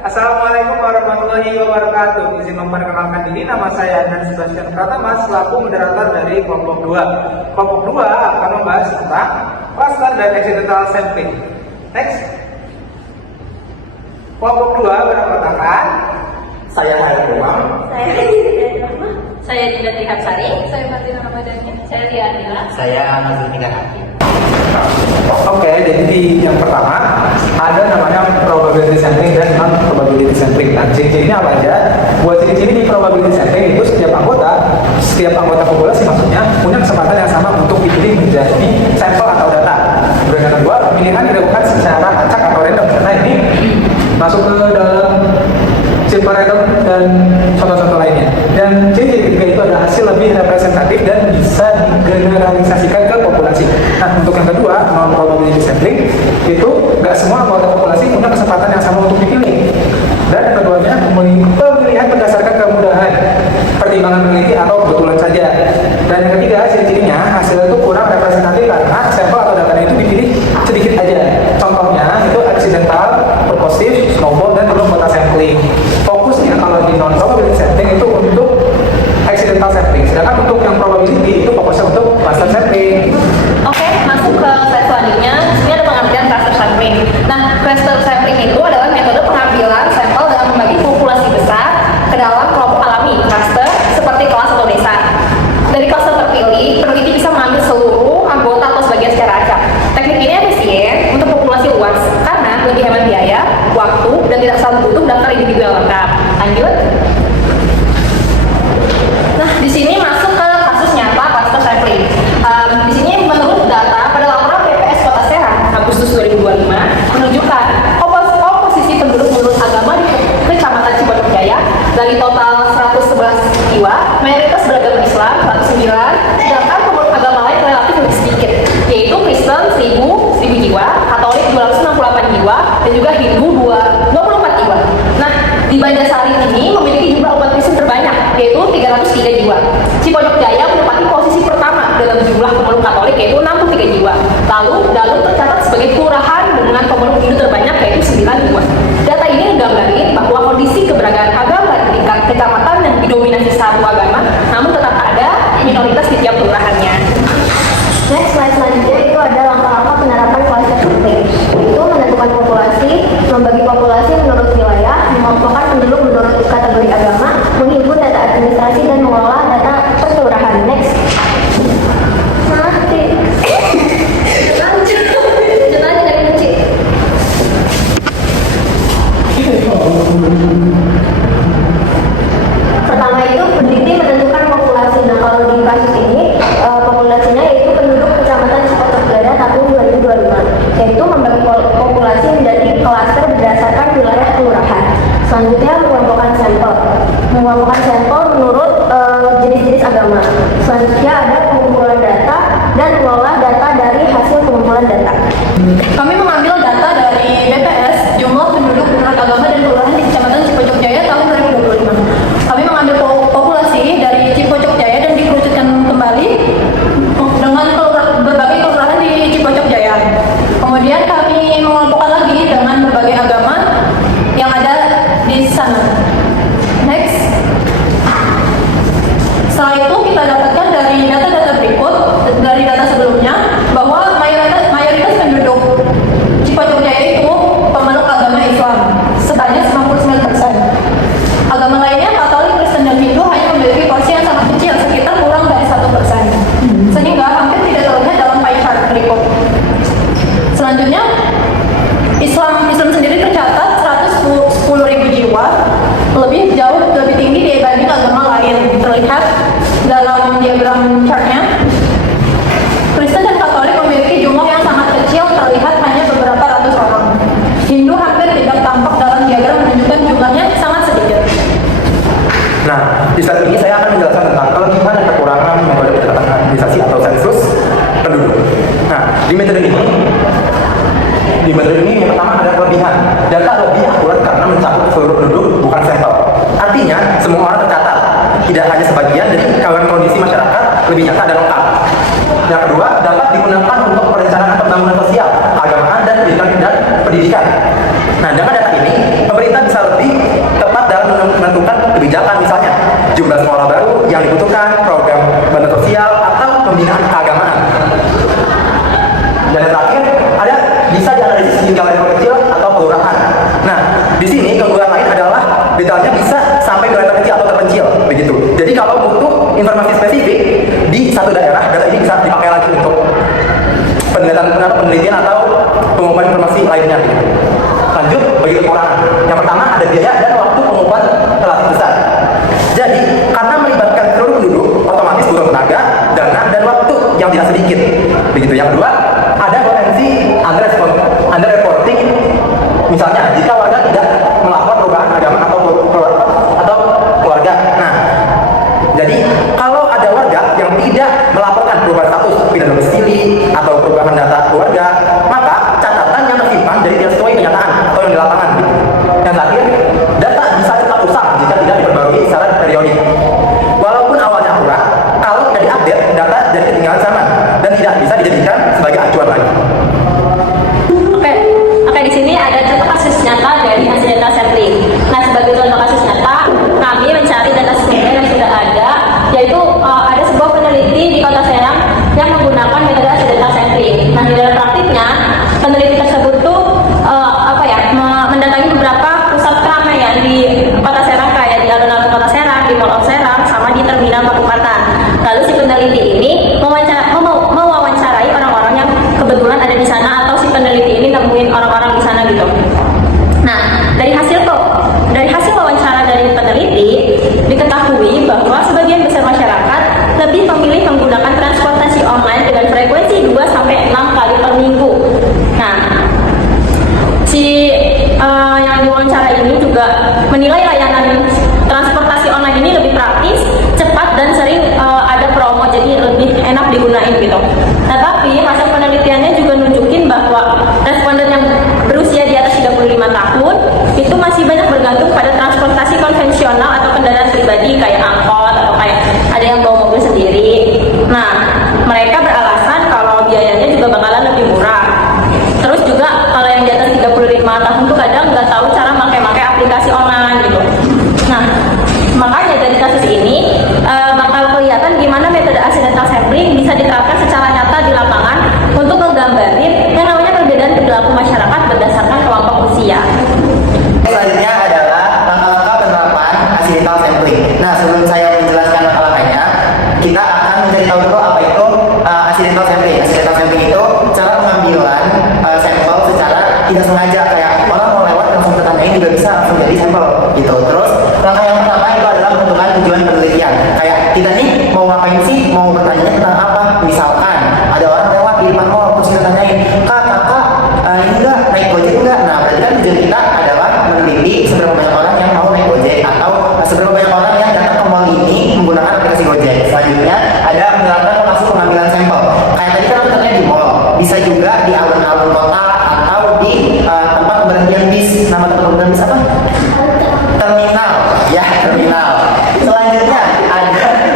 Assalamualaikum warahmatullahi wabarakatuh. Izin memperkenalkan diri, nama saya Adnan Sebastian Pratama selaku moderator dari kelompok 2. Kelompok 2 akan membahas tentang cluster dan accidental sampling. Next. Kelompok 2 beranggotakan Saya Hayat Umar. Saya Dinda Trihatsari. Saya Martina Ramadhani. Saya Lia Adila. Saya Nazrul Hakim. Oke, jadi di yang pertama ada namanya probability sampling dan non probability sampling. Nah, ciri-cirinya apa aja? Buat ciri-ciri di probability sampling itu setiap anggota populasi maksudnya punya kesempatan yang sama untuk dipilih menjadi sampel atau data. Dan yang kedua, pemilihan dilakukan secara acak atau random karena ini masuk ke dalam simple random dan contoh-contoh lainnya. Dan ciri ketiga itu ada hasil lebih representatif dan bisa digeneralisasikan ke populasi. Nah, untuk yang kedua, non probability sampling itu nggak semua anggota populasi punya kesempatan yang sama untuk dipilih. Dan yang keduanya, pemilihan berdasarkan kemudahan, pertimbangan peneliti atau kebetulan saja. Dan yang ketiga, ciri-cirinya hasil itu kurang representatif karena sampel atau datanya itu dipilih sedikit aja. Contohnya itu accidental, purposive, snowball, dan belum data sampling. Fokusnya kalau di non probability sampling itu untuk accidental sampling, sedangkan untuk yang probability itu fokusnya untuk cluster sampling. Oke, masuk ke slide selanjutnya. Ini ada pengambilan cluster sampling. Nah, cluster sampling itu adalah metode pengambilan sampel dengan membagi populasi besar ke dalam kelompok alami cluster seperti kelas atau desa. Dari cluster terpilih, peneliti bisa mengambil seluruh anggota atau sebagian secara acak. Teknik ini efisien untuk populasi luas karena lebih hemat biaya, waktu, dan tidak selalu butuh daftar individual lengkap. Lanjut. Nah, di sini masuk ke kasus nyata cluster sampling. Di sini menurut data pada laporan BPS Kota Serang Agustus 2025 menunjukkan komposisi penduduk menurut agama di Kecamatan Cibaduyut Jaya dari total 111 jiwa, mayoritas beragama Islam 109, sedangkan pemeluk agama lain relatif lebih sedikit, yaitu Kristen 1000 jiwa, Katolik 268 jiwa, dan juga Hindu 24 jiwa. Nah, di Banjarsari ini memiliki jumlah umat Kristen terbanyak, yaitu 303 jiwa. Cipojok Jaya menempati posisi pertama dalam jumlah pemeluk Katolik, yaitu 63 jiwa. Lalu Dalu tercatat sebagai kelurahan dengan pemeluk Hindu terbanyak, yaitu 9 jiwa. Data ini menggambarkan bahwa kondisi keberagaman agama di tingkat kecamatan yang didominasi satu agama, namun tetap ada minoritas di tiap kelurahannya. Next, slide selanjutnya itu ada langkah-langkah penerapan cluster sampling. Itu menentukan populasi, membagi populasi menurut wilayah, mengelompokkan penduduk menurut kategori agama, menghimpun data administrasi, dan mengelola data perkelurahan. Next. Mati. Lanjut dari kecil. Pertama itu peneliti menentukan populasi. Nah, kalau di kasus ini populasinya yaitu penduduk Kecamatan Cipojok Jaya tahun 2025, yaitu membagi populasi menjadi klaster berdasarkan wilayah kelurahan. Selanjutnya mengelompokkan sampel menurut jenis-jenis agama. Selanjutnya ada pengumpulan data dan mengolah data dari hasil pengumpulan data. Kami mengambil data dari BPS jumlah penduduk menurut agama dan kelurahan di Kecamatan Cipojok Jaya tahun 2025. Kami mengambil populasi dari Cipojok Jaya dan dikerucutkan kembali dengan berbagai kelurahan di Cipojok Jaya. Kemudian kami mengelompokkan lagi dengan berbagai agama yang ada di sana. Next. Setelah itu kita dapatkan dari data-data berikut, dari data sebelumnya, bahwa mayoritas penduduk Cipojok Jaya itu pemeluk agama Islam sebanyak 99%. Agama lainnya Katolik, Kristen, dan Hindu hanya memiliki porsi yang sangat kecil, sekitar kurang dari 1%, sehingga hampir tidak terlihat dalam pie chart berikut. Selanjutnya, Islam sendiri tercatat 110.000 jiwa, jauh lebih tinggi dibanding agama lain. Terlihat dalam diagram chartnya, Kristen dan Katolik memiliki jumlah yang sangat kecil, terlihat hanya beberapa ratus orang. Hindu hampir tidak tampak dalam diagram, menunjukkan jumlahnya sangat sedikit. Nah, di slide ini saya akan menjelaskan tentang kelebihan dan kekurangan metode pendekatan administrasi atau sensus penduduk. Nah, di metode ini yang pertama ada kelebihan. Data lebih akurat karena mencakup seluruh penduduk, bukan sampel. Artinya, semua orang tercatat, tidak hanya sebagian, dan kawan kondisi masyarakat lebih nyata dan lengkap. Yang kedua, dapat digunakan untuk perencanaan pembangunan sosial, agamaan, dan pendidikan. Nah, dengan data ini, pemerintah bisa informasi spesifik di satu daerah, data ini bisa dipakai lagi untuk penelitian atau pengumpulan informasi lainnya. Lanjut, bagi kekurangan. Yang pertama ada biaya dan waktu pengumpulan relatif besar. Jadi, karena melibatkan seluruh penduduk, otomatis butuh tenaga, dana, dan waktu yang tidak sedikit. Begitu. Yang kedua, ada potensi underreporting. Misalnya, jika warga tidak melapor perubahan agama atau keluarga. Nah, jadi kalau ada warga yang tidak melaporkan perubahan status pindah domisili atau perubahan data keluarga, maka catatan yang tersimpan jadi tidak sesuai kenyataan atau yang di lapangan. Yang terakhir, data bisa cepat rusak jika tidak diperbarui secara periodik. Walaupun awalnya akurat, kalau tidak diupdate, data jadi ketinggalan zaman dan tidak bisa dijadikan sebagai acuan lagi. Oke, di sini ada contoh kasus nyata dari hasil data sampling. Nah, sebagai contoh kasus nyata, kami mencari data sampling yang sudah ada, yaitu ada sebuah peneliti di Kota Serang yang menggunakan metode hasil data sampling. Nah, di dalam praktiknya, peneliti tersebut tuh mendatangi beberapa pusat keramaian di Kota Serang, kayak di alun-alun Kota Serang, di Mall of Serang, sama di Terminal Pakupatan. Lalu si peneliti ini mewawancarai orang-orang yang kebetulan ada di sana, atau si peneliti ini nemuin orang-orang di sana gitu. Nah, dari hasil wawancara dari peneliti diketahui bahwa sebagian besar masyarakat lebih memilih menggunakan transportasi online dengan frekuensi 2-6 kali per minggu. Nah, yang diwawancara ini juga menilai layanan transportasi online ini lebih praktis, cepat, dan sering ada promo, jadi lebih enak digunain gitu. Nah, tapi hasil penelitiannya juga nunjukin bahwa responden yang berusia di atas 35 tahun itu masih banyak bergantung pada transportasi konvensional atau kendaraan pribadi kayak angkot atau kayak ada yang bawa mobil sendiri. Nah, mereka beralasan kalau biayanya juga bakalan lebih murah. Terus juga kalau yang di atas 35 tahun tuh kadang nggak tahu cara pakai aplikasi online gitu. Nah, makanya dari kasus ini bakal kelihatan gimana metode accidental sampling bisa diterapkan secara nyata di lapangan untuk menggambarin yang namanya perbedaan perilaku masyarakat berdasarkan kelompok usia. Selanjutnya adalah langkah-langkah penerapan accidental sampling. Nah, sebelum saya menjelaskan langkah-langkahnya, kita akan mencari tahu dulu apa itu accidental sampling. Accidental sampling itu cara pengambilan sampel secara tidak sengaja, kayak orang mau lewat langsung ditanyain juga bisa langsung jadi sampel gitu. Terus langkah yang pertama itu adalah menentukan tujuan penelitian. Kayak kita nih mau ngapain sih, mau bertanya tentang apa? Misalkan ada orang lewat di depan mall terus kita tanyain, kakak ini enggak naik Gojek enggak? Nah, berarti kan tujuan kita adalah meneliti seberapa banyak orang yang mau naik Gojek atau seberapa banyak orang yang datang ke mall ini menggunakan aplikasi Gojek. Selanjutnya ada menerapkan lokasi pengambilan sampel. Kayak tadi kan aku tanya di mall, bisa juga di alun-alun kota atau di tempat pemberhentian bis. Nama tempat pemberhentian bis apa? Terminal. Ya, terminal. Selanjutnya ada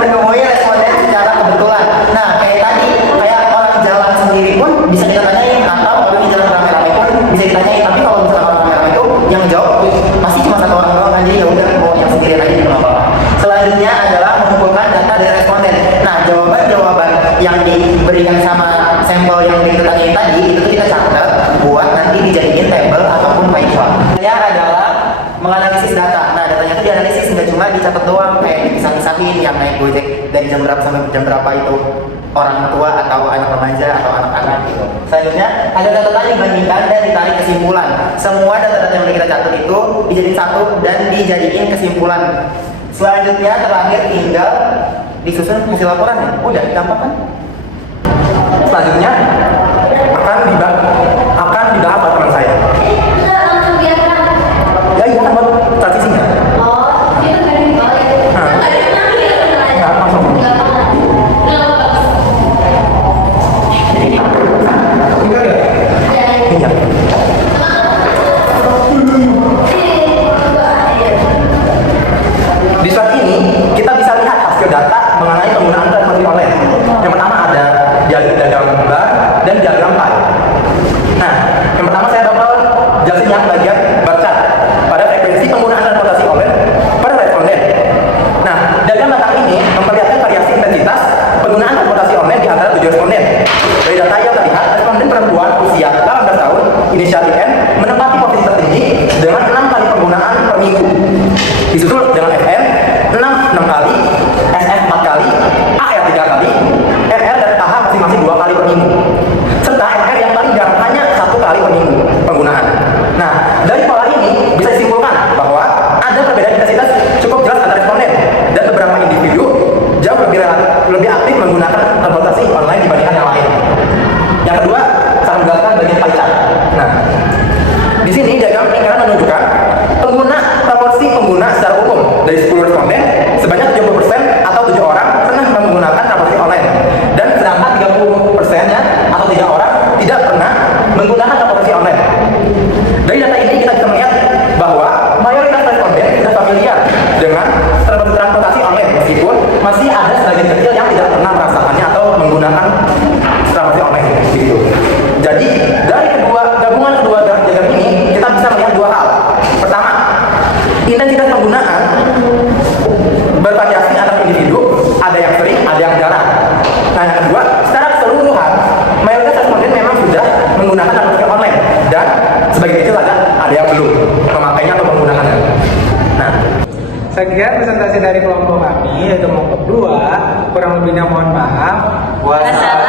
menemui responden secara kebetulan. Nah, kayak tadi, kayak orang jalan sendiri pun bisa kita tanyain, atau orang yang jalan rame-rame pun bisa ditanyain. Tapi kalau misalnya orang rame-rame itu yang jawab pasti cuma satu orang doang, jadi ya udah mau yang sendirian aja gitu, nggak apa-apa. Selanjutnya adalah mengumpulkan data dari responden. Nah, jawaban-jawaban yang diberikan sama sampel yang kita tanyain tadi itu kita catat buat nanti dijadiin tabel ataupun pie chart. Yang adalah menganalisis data. Nah, datanya itu dianalisis, nggak cuma dicatat doang, kayak dipisah-pisahin yang naik Gojek dari jam berapa sampai jam berapa itu orang tua atau anak remaja atau anak-anak gitu. Selanjutnya ada data dibandingkan dan ditarik kesimpulan. Semua data-data yang kita catat itu dijadiin satu dan dijadiin kesimpulan. Selanjutnya terakhir tinggal disusun hasil laporan ya. Udah gampang kan? Selanjutnya akan dibahas oleh teman saya. Langsung biarkan. Ya, iya kan buat transisinya. Oh, itu kan di bawah ya. Nggak, langsung. Iya. Di slide ini kita bisa lihat hasil data mengenai penggunaan transportasi online. Yang pertama ada diagram bar dan diagram pie. Jadi dari gabungan kedua diagram ini kita bisa melihat dua hal. Pertama, intensitas penggunaan bervariasi antar individu, ada yang sering, ada yang jarang. Nah, yang kedua, secara keseluruhan mayoritas responden memang sudah menggunakan aplikasi online dan sebagian kecil ada yang belum memakainya atau menggunakannya. Nah, Sekian presentasi dari kelompok kami, yaitu kelompok 2. Kurang lebihnya mohon maaf. Wassalamualaikum.